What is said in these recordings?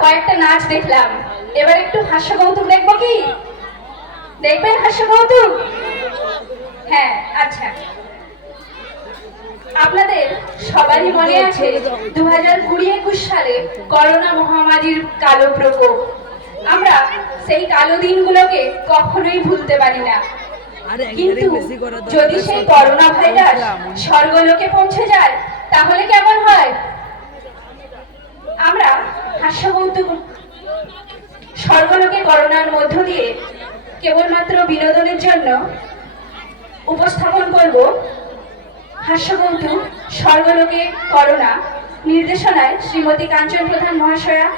কয়েকটা নাচ দেখলাম, এবার একটু হাস্য কৌতুক দেখবো কি? দেখবেন হাস্য কৌতুক? হ্যাঁ, আচ্ছা। আপনাদের সবারই মনে আছে 2020-21 সালে করোনা মহামারীর কালো প্রকোপ। আমরা সেই কালো দিনগুলোকে কখনোই ভুলতে পারি না। কিন্তু যদি সেই করোনা ভাইরাস স্বর্গলোকে পৌঁছে যায় তাহলে কেমন হয়? আমরা হাস্যকৌতুক স্বর্গলোকে করোনার মধ্য দিয়ে কেবলমাত্র বিনোদনের জন্য উপস্থাপন করব হাস্যকৌতুক স্বর্গলোকে করোনা। নির্দেশনায় শ্রীমতী কাঞ্চন প্রধান মহাশয়া,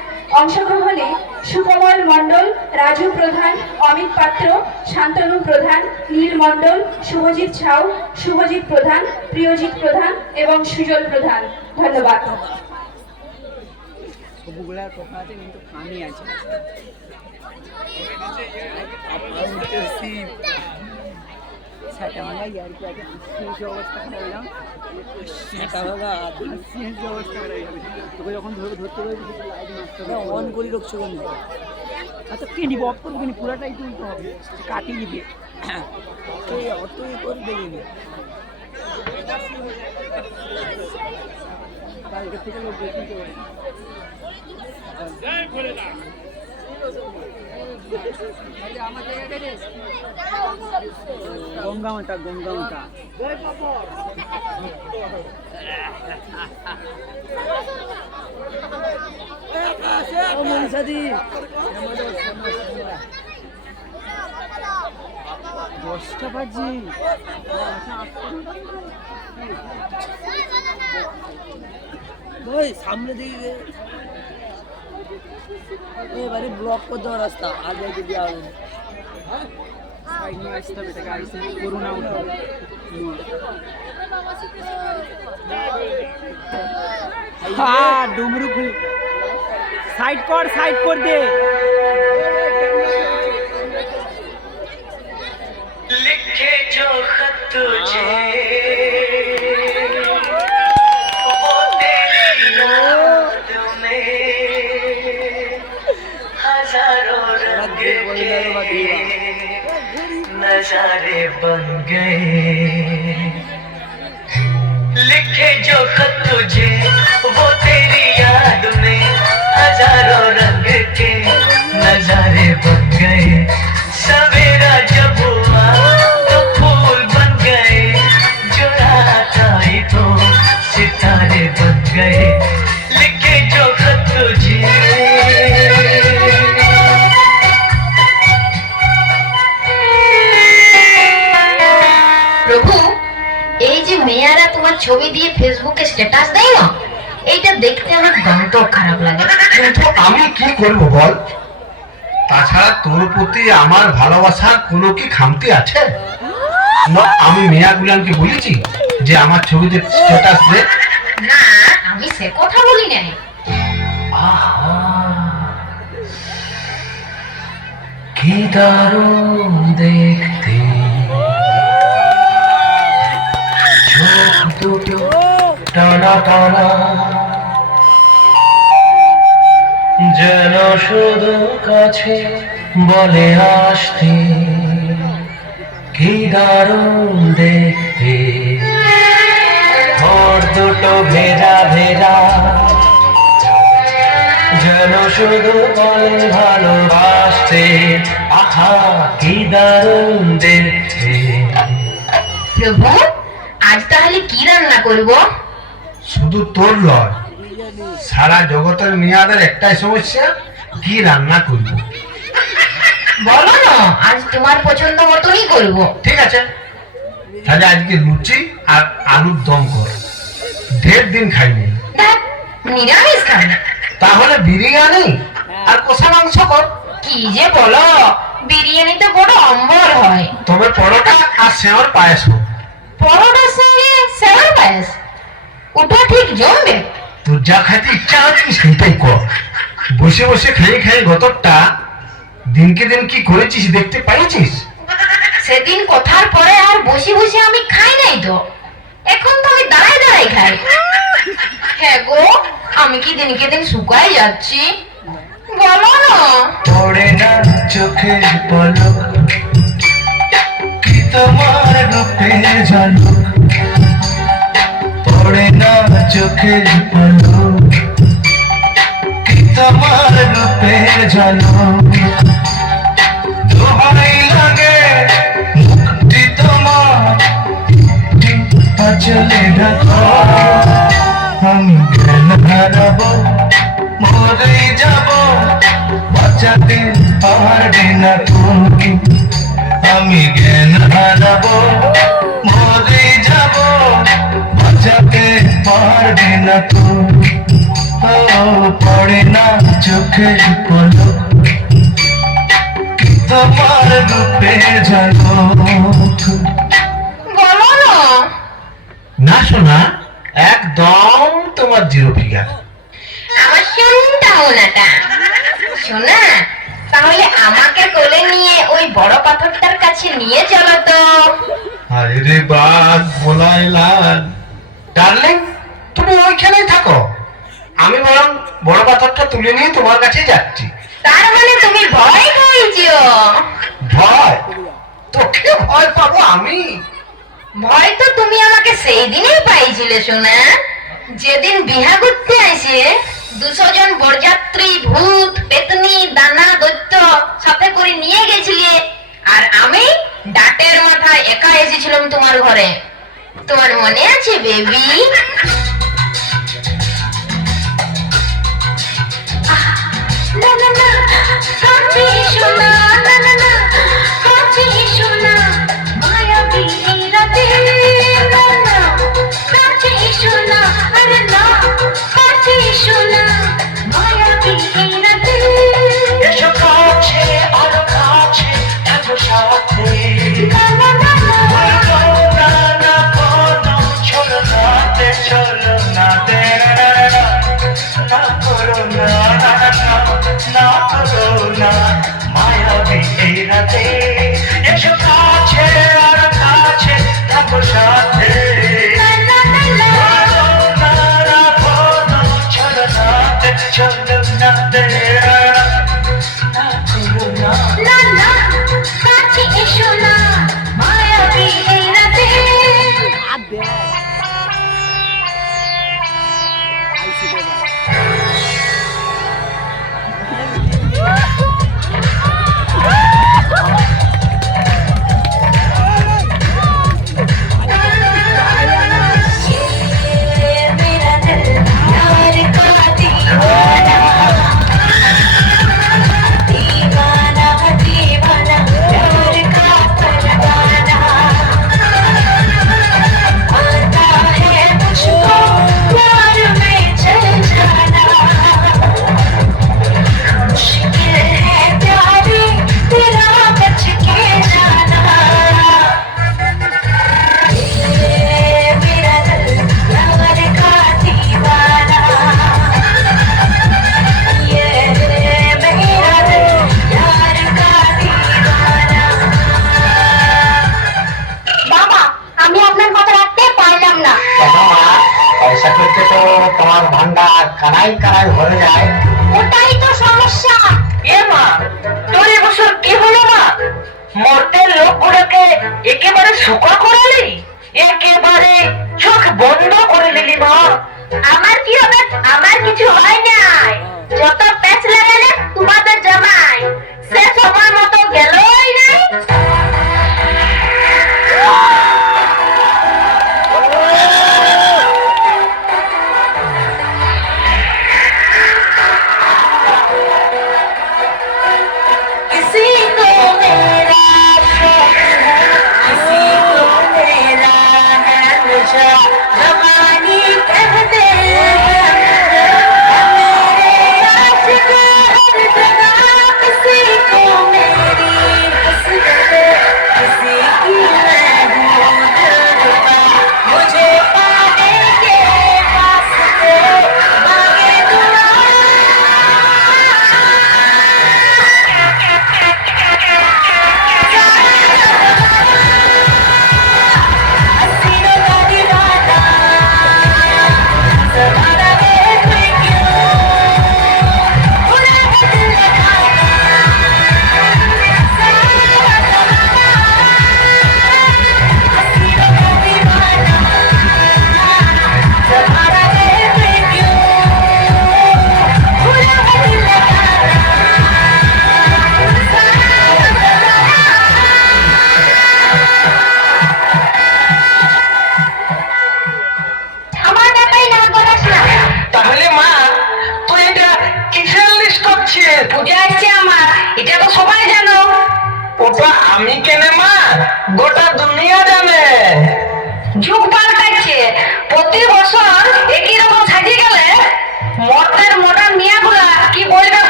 অংশগ্রহণে সুকমল মণ্ডল, রাজু প্রধান, অমিত পাত্র, শান্তনু প্রধান, নীল মণ্ডল, শুভজিৎ ছাউ, শুভজিৎ প্রধান, প্রিয়জিৎ প্রধান এবং সুজল প্রধান। ধন্যবাদ। অন করি রক্ষা করি। আচ্ছা কে নিব? অফ করবো কিনি? পুরাটাই তুলতে হবে, কাটি নিবে অত করবে নিবে। কালকে থেকে লোক দেখতে পারে। গঙ্গা মাতা, গঙ্গা মাতা। মনীষাদি 10টা বাজে। সামনে দিকে এবারে ব্লক করে দেওয়া রাস্তা আর যাইতে দেওয়া হবে না। সাইড নিয়ে আসতে হবে, এটাকে আইসি করোনা উঠো। হ্যাঁ ডুমরু খুল, সাইড কর দে। लिखे जो खत तुझे वो तेरी याद में हजारों रंग के नजारे बन गए। लिखे जो खत तुझे वो तेरी याद में हजारों रंग के नजारे बन गए। सवेरा जब हुआ तो फूल बन गए, जो रात आई तो सितारे बन गए। लिखे जो खत तुझे। প্রভু, এই যে মেয়েরা তোমার ছবি দিয়ে ফেসবুকে স্ট্যাটাস দেয় না, এইটা দেখতে আমার বড্ড খারাপ লাগে। কিন্তু আমি কি করব বল? তাছাড়া তোর প্রতি আমার ভালোবাসার কোনো কি খামতি আছে? না, আমি মেয়া গুলানকে বলেছি যে আমার ছবিতে স্ট্যাটাস দে। না, আমি সে কথা বলি নাই। आहा, কি দারুণ দেখতে চোখ দুটো টানা টানা, যেন শুধু কাছে বলে আসতে। কি দারুণ দেখতে ঠোঁট দুটো ভেজা ভেজা, যেন শুধু বলে ভালোবাসতে। আহা, কি দারুণ দেখতে। প্রভু, আজ তাহলে কি রান্না করব? শুধু তোর নয়, সারা জগতের মেয়াদের একটাই সমস্যা, কি রান্না করব। বলো না, আজ তোমার পছন্দ মতনই করব। ঠিক আছে, তাহলে আজকে লুচি আর আলুর দম কর। 1.5 দিন খাইনি। ধ্যাৎ, নিরামিষ খান। তাহলে বিরিয়ানি আর কষা মাংস কর। কি যে বলো, বিরিয়ানিতে বড় অম্বল হয়। তবে পরোটা আর সেওর পায়েস হোক। পরোটার সঙ্গে সেমাই পায়েস, ওটা ঠিক জমবে। তোর যা খাইতে ইচ্ছা হচ্ছে সেটাই কর। বসে বসে খেয়ে খেয়ে গতরটা দিনকে দিন কি করেছিস দেখতে পাইছিস? সেদিন কথার পরে আর বসে বসে আমি খাই নাই তো, এখন তো আমি দাঁড়ায় দাঁড়ায় খাই। হ্যাঁ গো, আমি কি দিনকে দিন শুকাই যাচ্ছি। বলো না। পড়ে না চোখের পলক কি তোমার রূপের ঝলক পড়ে না চোখের পলক কি তোমার রূপের ঝলক দোহাই লাগে মুক্তি তোমার চলে ঢাকা আমি জ্ঞান হারাবো মরে যাব বাঁচাতে পারবে না তুমি আমি জ্ঞান হারাবো মরে যাব বাঁচাতে পারবে না তুমি ও পড়ে না চোখের পলক কি তোমার রূপে ঝলক বলো না। না শোনা, একদম তোমার জিরো ফিগার। আমার শুনটাও নাটা। শোনা, তাহলে আমাকে কোলে নিয়ে ওই বড় পাথরটার কাছে নিয়ে চলো তো। আরে রে বাদ বলাই লাল, ডার্লিং তুমি ওইখানেই থাকো, আমি বরং বড় পাথরটা তুলে নিয়ে তোমার কাছে যাচ্ছি। তার মানে তুমি ভয় পেয়েছো? ভয়? তোকে ভয় পাবো আমি? ভয় তো তুমি আমাকে সেই দিনই পাইছিলে শোনা, যেদিন বিহা করতে আসে 200 জন বরযাত্রী ভূত পেতনি দানা দৈত্য সাথে করে নিয়ে গেছিলে, আর আমি ডাটের মাথায় একা এসেছিলাম তোমার ঘরে। তোমার মনে আছে বেবি? না না না, কাছে এসো না, না না না, কাছে এসো না, মায়াবী এই রাতে, না না, কাছে এসো না, আরে না, কাছে এসো না, মায়াবী এই রাতে। এসো কাছে আরো কাছে থাকো সাথে না না না না, বলবো না না কোনো চলো নাতে চলো নাতে না করো না না না না করো না মায়াবী এই রাতে এসো কাছে আরো কাছে থাকো সাথে না না না না, বলবো না না কোনো চলো নাতে চলো নাতে না করো না না না, কাছে এসো না, মায়াবী এই রাতে। আর দেয় আইসি দেবা मेरा दिल प्यार का दीवाना, दीवाना दीवाना प्यार का परवाना, आता है मुझको प्यार में चल जाना, मुश्किल है प्यारी तेरा बच के जाना। मेरा दिल प्यार का दीवाना, ये मेरा दिल प्यार का दीवाना। বাবা, আমি আপনার কথা রাখতে পারলাম না। পয়সা করতে তো তোমার ভান্ডার কানাই কানাই ভরে যায়। ওটাই তো সমস্যা। এ মা, তোর এবছর কি হলো মা? মর্তের লোকগুলোকে একেবারে শুকর করালি, একেবারে চোখ বন্ধ করে দিলি মা। আমার কি হবে? আমার কিছু হয় নাই। যত প্যাচ লাগালে তোমাদের জামাই, সে সময় মতো গেলই নাই। किसी को मेरा शौक है, किसी को मेरा है नशा, जवानी कहते हैं।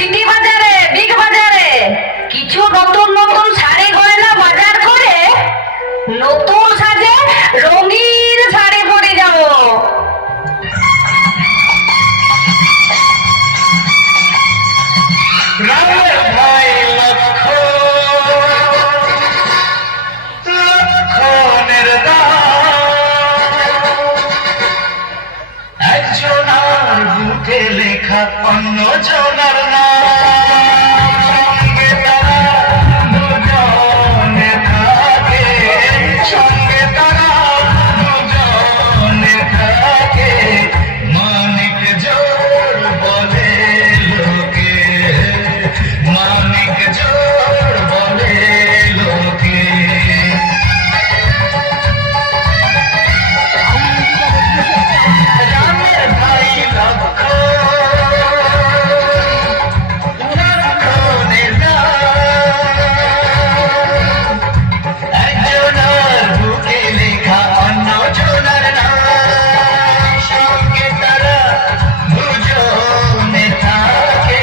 সিটি বাজারে, বিগ বাজারে কিছু নতুন নতুন শাড়ি গয়না বাজার করে নতুন সাজে রঙিন শাড়ি পরে যাবো। রামের ভাই লক্ষণের একজনার বুকে লেখা অন্য জনার নাম সঙ্গে তারা দুজনে থাকে সঙ্গে তারা দুজনে থাকে মানিক জোর বলে লোকে মানিক জোর বলে লোকে রামের ভাই লক্ষণের একজনার বুকে লেখা অন্য জনার নাম সঙ্গে তারা দুজনে থাকে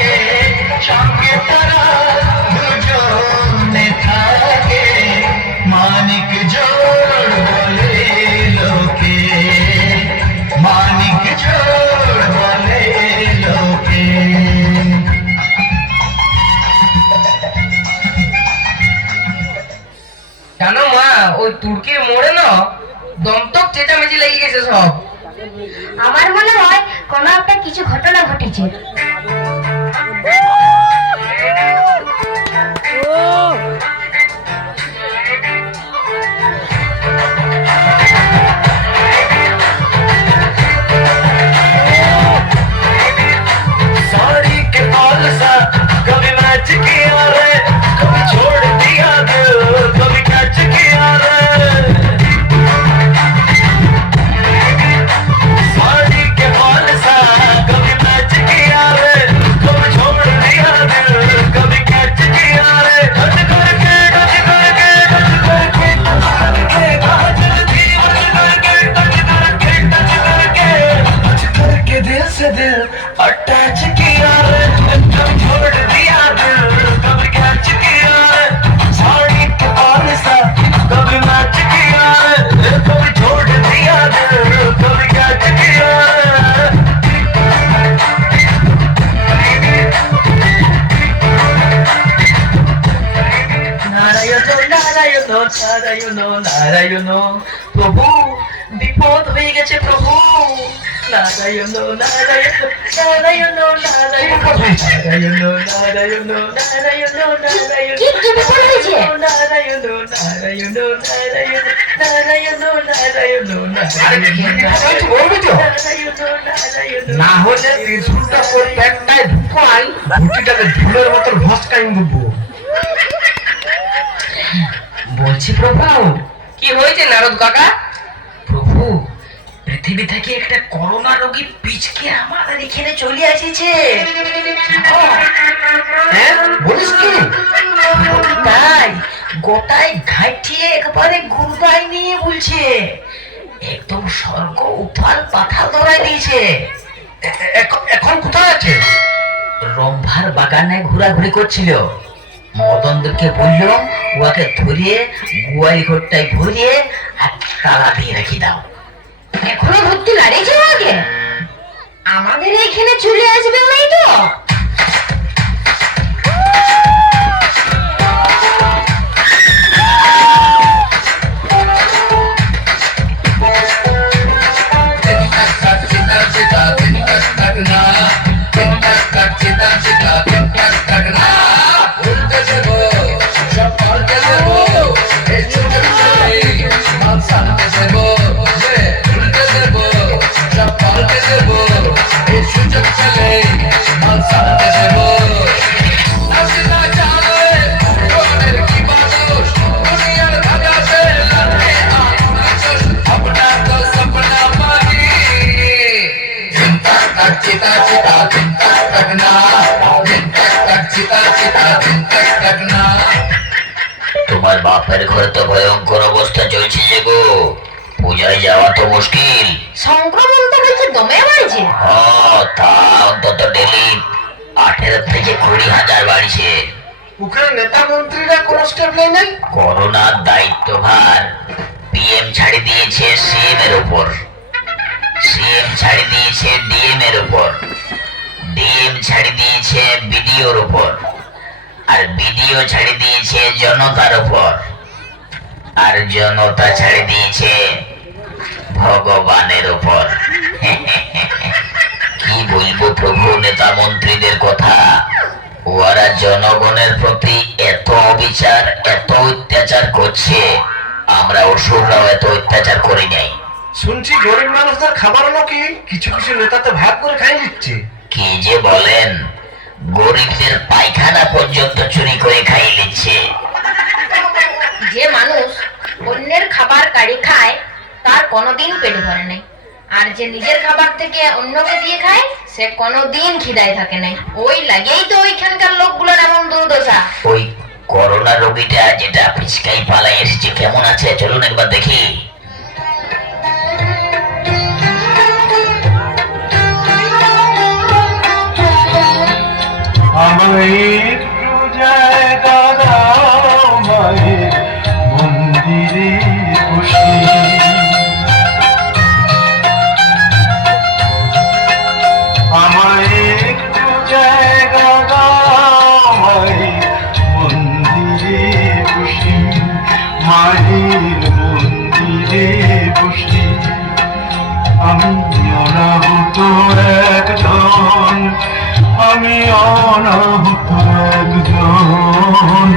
সঙ্গে তারা দুজনে থাকে মানিক জোর বলে লোকে মানিক জোর বলে লোকে জানো মা, ওই তুর্কির মোড়ে না দমটক চেঁচামেচি লেগে গেছে সব। আমার মনে হয় কোনো একটা কিছু ঘটনা ঘটেছে। साड़ी के फॉल सा कभी मैच किया रे कभी छोड़ दिया दिल कभी कैच किया रे साड़ी के फॉल सा कभी मैच किया रे कभी छोड़ दिया दिल कभी कैच किया रे टच करके टच करके टच करके टच करके कहाँ चलती टच करके टच करके टच करके टच करके दिल से दिल अटैच किया रे कभी छोड़ दिया दिल कभी कैच किया रे साड़ी के पाल सा कभी मैच किया रे कभी छोड़ दिया दिल कभी कैच किया रे নারায়ণ নারায়ণ প্রভু বিপদ হয়ে গেছে প্রভু নারায়ণ নারায়ণ নারায়ণ নারায়ণ নারায়ণ নারায়ণ নারায়ণ নারায়ণ কি বিপদ হয়েছে? নারায়ণ নারায়ণ নারায়ণ নারায়ণ নারায়ণ না হলে ত্রিশুলটা ওর প্যাকটায় ঢুকাই ঘুটিটাকে ঝুলের মতন ভস্কাই দেবো। বলছি প্রভু, কি হয়েছে নারদ কাকা? প্রভু, পৃথিবী থেকে একটা করোনা রোগী পিচকে আমাদের এখানে চলে এসেছে। হ্যাঁ বলিস কি? তাই গোটায় ঘাটিয়ে একবারে গুরবাই নিয়ে বলছে, একদম স্বর্গ উথাল পাথাল ধরাই দিয়েছে। এখন কোথায় আছে? রম্ভার বাগানে ঘোরাঘুরি করছিল। মদনদেরকে বললাম ওকে ধরিয়ে গোয়ালি ঘরটায় ভরিয়ে আর তালা দিয়ে রেখে দাও। এখনো ভর্তি লাড়িয়েছে আগে আমাদের এখানে চলে আসবে নাই তো? তোমার বাপের ঘরে তো ভয়ঙ্কর অবস্থা চলছে যে গো, পূজায় যাওয়া তো মুশকিল। সংক্রমণ তো বলছে দমে হয়েছে। তা অন্তত ডেলি 18 থেকে 20,000 বাড়িছে। ওখানে নেতা মন্ত্রীরা কোনো স্টেপ নেই নাই? করোনার দায়িত্বভার পিএম ছাড়ি দিয়েছে সিএম এর উপর, সিএম ছাড়ি দিয়েছে ডিএম এর উপর, ডিএম ছাড়ি দিয়েছে বিডিওর উপর, আর বিডিও ছাড়ি দিয়েছে জনতার উপর, আর জনতা ছাড়ি দিয়েছে ভগবানের উপর। কি বলবো প্রভু, নেতা মন্ত্রীদের কথা, ওরা জনগণের প্রতি এত অবিচার, এত অত্যাচার করছে, আমরা অসুররাও এত অত্যাচার করি নাই। শুনছি গরিব মানুষদের খাবার নাকি কিছু কিছু নেতাতে ভাগ করে খাই নিচ্ছে। কি যে বলেন, গরিবদের পায়খানা পর্যন্ত চুরি করে খাইয়ে নিচ্ছে। যে মানুষ অন্যের খাবার কাড়ি খায় তার কোনোদিন পেট ভরে নাই, আর যে নিজের খাবার থেকে অন্যকে দিয়ে খায় সে কোনোদিন খিদায় থাকে নাই। ওই লাগেই তো ওইখানকার লোকগুলোর এমন দুর্দশা। ওই করোনা রোগীটা যেটা পিচকাই পালাই এসেছে কেমন আছে, চলুন একবার দেখি। আমায় একটু জায়গা দাও মায়ের মন্দিরে বসি, আমায় একটু জায়গা দাও মায়ের মন্দিরে বসি, মায়ের মন্দিরে বসি। আমি অনাহত একজন, আমি অনাহত একজন,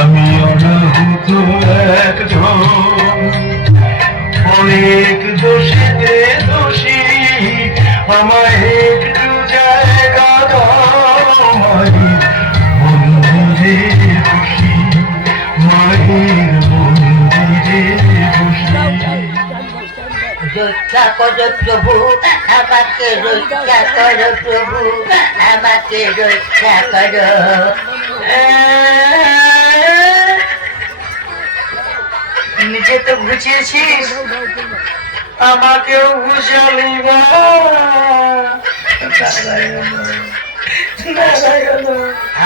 আমি অনাহত একজন, অনেক দোষীতে দোষী, আমায় একটু জায়গা দাও মায়ের মন্দিরে বসি, মায়ের মন্দিরে বসি। রক্ষা করো প্রভু আমাকে, রক্ষা করো প্রভু আমাকে, রক্ষা করো। নিজে তো বুঝিয়েছিস, আমাকেও বুঝালি না।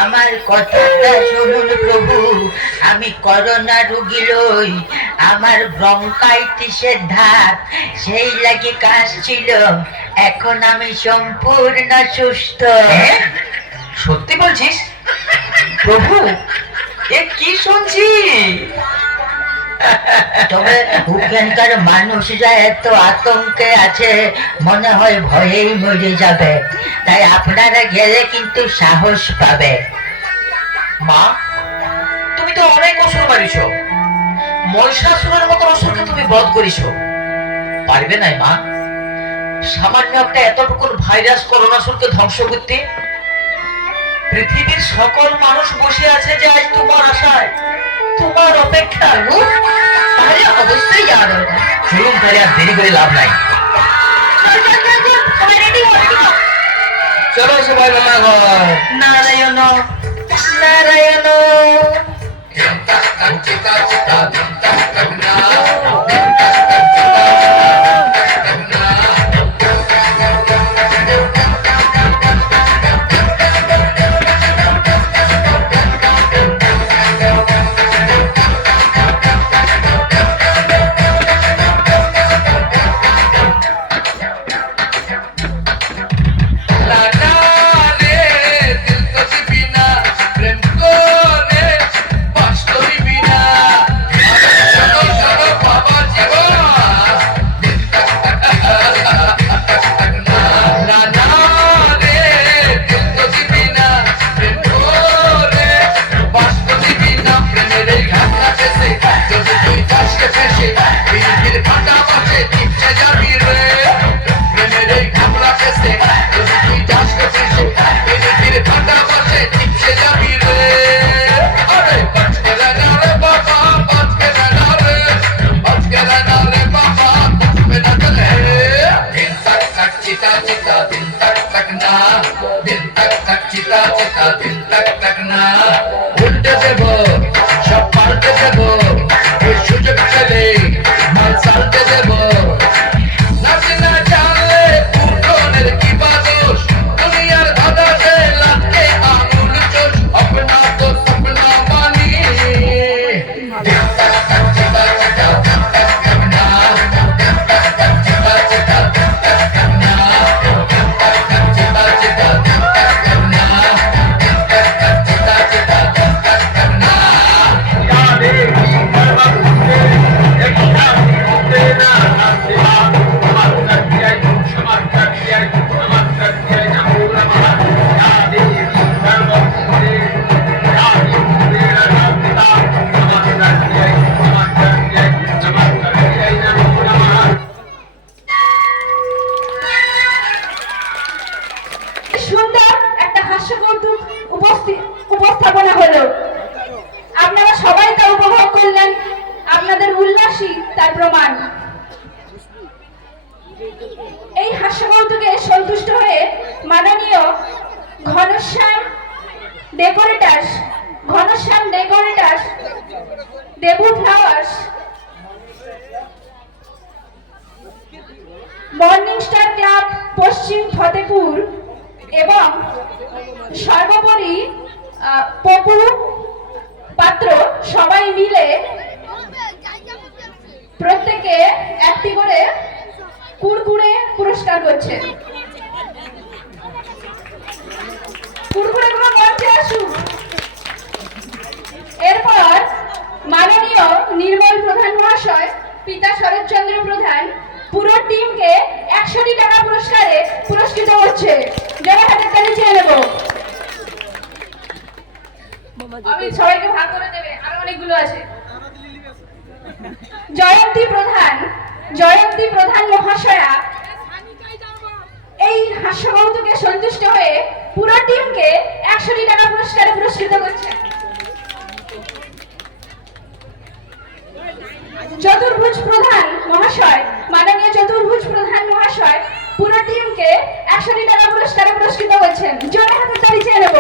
আমার কথাটা শুনুন প্রভু, আমি করোনা রুগী লই, আমার ব্রঙ্কাইটিসের ধাত সেই লাগে কাশছিল, এখন আমি সম্পূর্ণ সুস্থ। সত্যি বলছিস প্রভু? এ কি শুনছি? তবে ওখানকার মানুষরা এত আতঙ্কে আছে, মনে হয় ভয়েই মরে যাবে, তাই আপনারা গেলে কিন্তু সাহস পাবে। মা, তুমি তো অনেক অসুর মারিছ, মহিষাসুরের মতো অসুরকে তুমি বধ করিছ, পারবে নাই মা সামান্য একটা এতটুকু ভাইরাস করোনাসুরকে ধ্বংস করতে? পৃথিবীর সকল মানুষ বসে আছে যে আজ তোমার আশায়, তোমার অপেক্ষা। তাহলে অবশ্যই যাওয়া দরকার। চলুন তাহলে, আর দেরি করে লাভ নাই। সবাই রেডি হও, রেডি হও। চলো সবাই মামা ঘর। নারায়ণ নারায়ণ। উল্টে দেব, সব পাল্টে দেব, এই সুযোগ পেলে মাল চালতে দেব। নাচে না জানলে উঠোনের কি বাদোষ, দুনিয়ার ধাঁধাতে লাগতে হাসি তার প্রমাণ। এই হাস্যকৌতুকে সন্তুষ্ট হয়ে মাননীয় Ghanshyam decorators Debu flowers, morning star club Paschim Fatehpur এবং সর্বোপরি পপু পাত্র সবাই মিলে প্রত্যেকে একটি করে কুড়কুড়ে পুরস্কার করছে। কুড়কুড়ে গুলো মঞ্চে আসুক। এরপর মাননীয় নির্মল প্রধান মহাশয়, পিতা শরৎচন্দ্র প্রধান পুরো টিমকে 100 টাকা পুরস্কারে পুরস্কৃত হচ্ছে। যারা হাতের তালি চেয়ে নেব। আমি সবাইকে ভাগ করে দেবে, আরো অনেকগুলো আছে। জয়ন্তী প্রধান মহাশয়া এই হাস্যকৌতুকে সন্তুষ্ট হয়ে পুরো টিমকে 100 টাকা পুরস্কারে পুরস্কৃত করছে। চতুর্ভুজ প্রধান মহাশয়, মাননীয় চতুর্ভুজ প্রধান মহাশয় পুরো টিমকে 100 টাকা পুরস্কারে পুরস্কৃত করছেন। জোরে হাতের তালি চেয়ে নেব।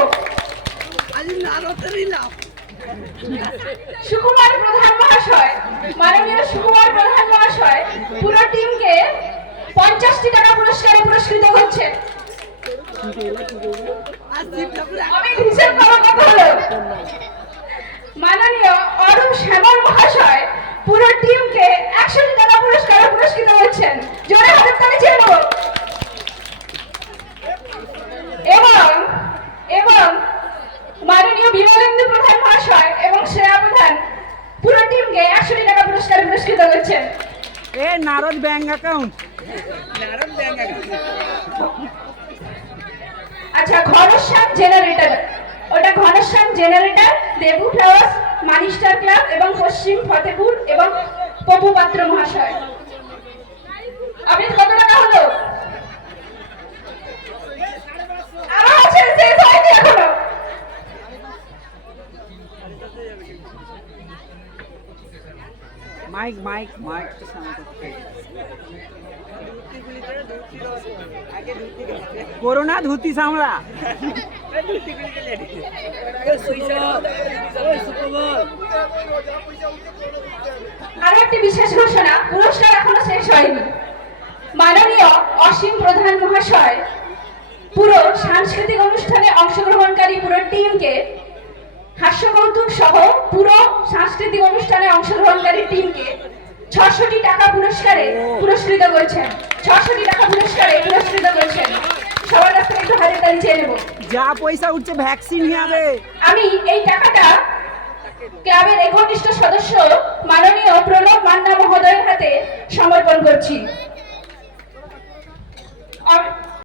সুকুমার প্রধান মহাশয়, মাননীয় সুকুমার প্রধান মহাশয় পুরো টিমকে 50 টাকা পুরস্কারে পুরস্কৃত করছেন। আমি হিসেব করার কথা হলো মাননীয় অরূপ শ্যামল মহাশয় পুরো টিমকে 100 টাকা পুরস্কারে পুরস্কৃত করছেন। জোরে হাতের তালি চেয়ে নেব। এবং মাননীয় বিমলেন্দু প্রধান মহাশয় এবং শ্রেয়া প্রধান পুরো টিমকে 100 টাকা পুরস্কারে পুরস্কৃত করছেন। Narad bank account. আচ্ছা, Ghanshyam generator Debu flowers, money star club এবং পশ্চিম ফতেপুর এবং পপু পাত্র মহাশয়। আপনি কত টাকা হলো? আরো আছে, শেষ হয়নি এখনো। Mic corona dhoti সামরা। আরো একটি বিশেষ ঘোষণা, পুরস্কার এখনো শেষ হয়নি। মাননীয় অসীম প্রধান মহাশয় পুরো সাংস্কৃতিক অনুষ্ঠানে অংশগ্রহণকারী পুরো টিমকে হাস্যকৌতুক সহ পুরো সাংস্কৃতিক অনুষ্ঠানে অংশগ্রহণকারী টিমকে 600 টাকা পুরস্কারে পুরস্কৃত করছেন। 600 টাকা পুরস্কারে পুরস্কৃত করছেন। সবার কাছ থেকে একটু হাতের তালি চেয়ে নেব। যা পয়সা উঠছে ভ্যাকসিন নিয়ে যাবে। আমি এই টাকাটা ক্লাবের একনিষ্ঠ সদস্য মাননীয় প্রণব মান্না মহোদয়ের হাতে সমর্পণ করছি।